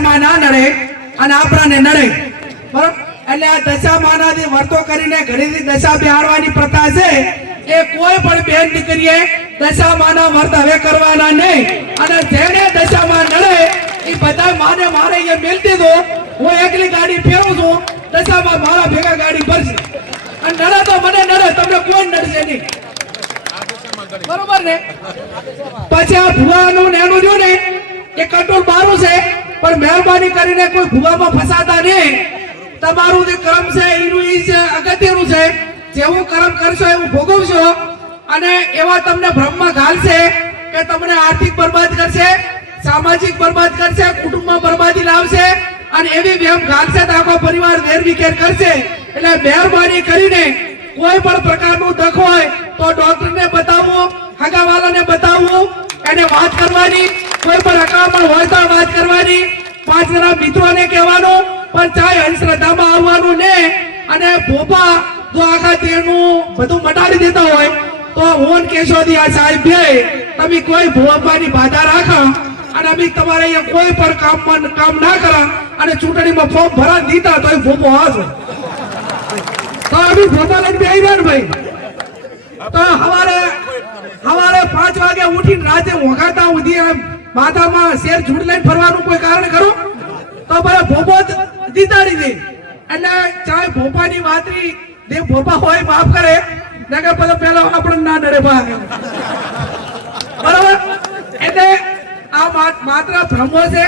દશામાં ના નડે અને આપણાને નડે. બરોબર? એટલે આ દશામાનાથી વર્તો કરીને ઘરેથી દશા બિહારવાની પ્રથા છે. એ કોઈ પણ બેન દીકરીએ દશામાના વર્ત હવે કરવાના નહીં. અને જેને દશામાં નડે, એ બધા માને મારે અહીંયા મેલતી દો હું એકલી ગાડી ફેરવું છું, દશામાં મારા ભેગા ગાડી ભરશે. અને નડે તો મને નડે, તમને કોઈ નડશે નહીં. બરોબર ને? પછી આ ભુવાનું ને રહ્યું ને? એ કંટ્રોલ મારું છે. પણ મહેરબાની કરીને કોઈ ભૂવામાં ફસાતા નહીં તમારું જે કર્મ છે, એનું એ છે, અગત્યનું છે. જેવું કર્મ કરશો, એવું ભોગવશો, અને એવા તમને ભ્રમમાં ઘાલશે કે તમને આર્થિક બરબાદ કરશે, સામાજિક બરબાદ કરશે, કુટુંબમાં બરબાદી લાવશે, અને એવી વ્યમ ઘાલશે તો આખો પરિવાર વેરવિખેર કરશે. એટલે મહેરબાની કરીને કોઈ પણ પ્રકારનું દખ હોય તો ડોક્ટરને બતાવવું હગાવાલાને બતાવવું એને વાત કરવાની, કોઈ પણ હકામણ હોય તો વાત કરવાની પાંચ જણા મિત્રોને કહેવાનું, પણ અંધશ્રદ્ધામાં આવવાનું ને, અને ભોપા જો આખા તેનું બધું મટાડી દેતા હોય, તો હું કેશોદી આ સાહેબ બે તમે કોઈ ભોપાની બાધા રાખો, અને અમે તમારે અહીંયા કોઈ પણ કામ કામ ના કરા, અને ચૂંટણીમાં ફોર્મ ભરા દીધા તો એ ભોપો હશે તો અમે ભોપા લઈને બેહી રહ્યા ભાઈ. તો હવારે હવારે પાંચ વાગે ઉઠીને રાતે વગાડતા સુધી માથામાં શેર ઝૂંટ લઈને ફરવાનું કોઈ કારણ ખરું? ભોપો જીતાડી દે એટલે ચાલ ભોપાની વાતરી, જે ભોપા હોય માફ કરે ને પેલો પેલો આપણને ના ડરે બરાબર? એટલે આ માત્ર ભ્રમો છે,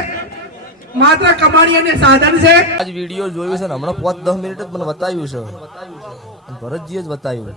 માત્ર કમાણી અને સાધન છે. આજ વીડિયો જોયો છે ને, હમણાં પાંચ દસ મિનિટ જ મને બતાવ્યું છે. ભરતજીએ જ બતાવ્યું.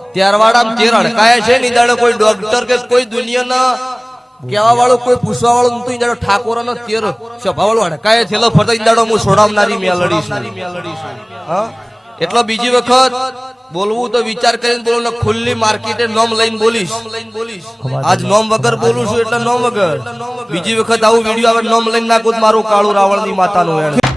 ત્યારવાડા તેર અડકાયા છે ને દાડે કોઈ ડોક્ટર કે કોઈ દુનિયાના કેવા વાળો કોઈ પૂછવા વાળો નતું ઈ ઠાકોર નો તેર સભા વાળો અડકાય થયેલો ફરતો દાડો હું છોડાવનારી મેલડી છું. હા? એટલો બીજી વખત બોલવું તો વિચાર કરીને બોલું ખુલ્લી માર્કેટે નોમ લઈને બોલીશ. આજ નોમ વગર બોલું છું એટલે નોમ વગર. બીજી વખત આવું વીડિયો આવે, નોમ લઈને નાખું મારું કાળું રાવણની એણ.